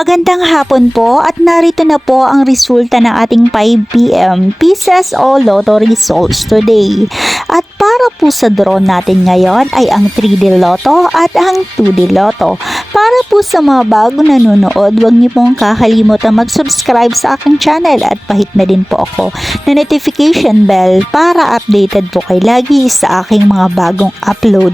Magandang hapon po at narito na po ang resulta ng ating 5 p.m. Pieces o Lotto results today. At para po sa draw natin ngayon ay ang 3D Lotto at ang 2D Lotto. Para po sa mga bago nanonood, huwag niyo pong kakalimutan mag-subscribe sa aking channel at pahit na din po ako na notification bell para updated po kayo lagi sa aking mga bagong upload.